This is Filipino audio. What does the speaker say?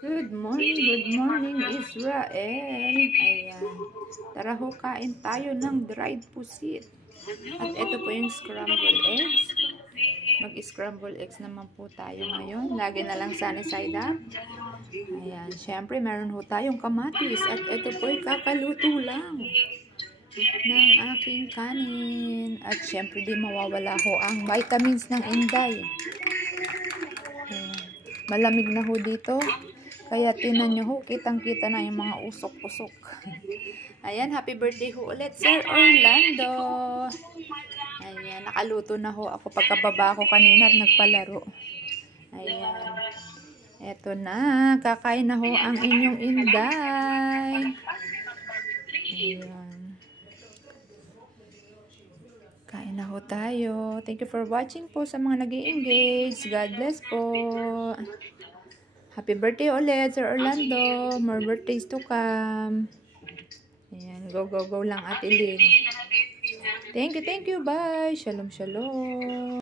Good morning Israel. Ayan. Tara ho, kain tayo ng dried pusit. At ito po yung scrambled eggs. Mag-scramble eggs naman po tayo ngayon. Lagi na lang sunny side up. Ayan. Syempre, meron ho tayong kamatis. At ito po yung kakaluto lang ng aking kanin. At syempre, di mawawala ho ang vitamins ng Inday. Ayan. Malamig na ho dito. Kaya tinan nyo ho, kitang-kita na yung mga usok-usok. Ayan, happy birthday ho ulit, Sir Orlando. Ayan, nakaluto na ho ako pagkababa ko kanina at nagpalaro. Ayan. Eto na, kakain na ho ang inyong Inday. Ayan. Kain na ho tayo. Thank you for watching po sa mga nag-i-engage. God bless po. Happy birthday ulit, Sir Orlando. More birthdays to come. Ayan, go, go, go lang, Ate Lynn. Thank you, bye. Shalom, shalom.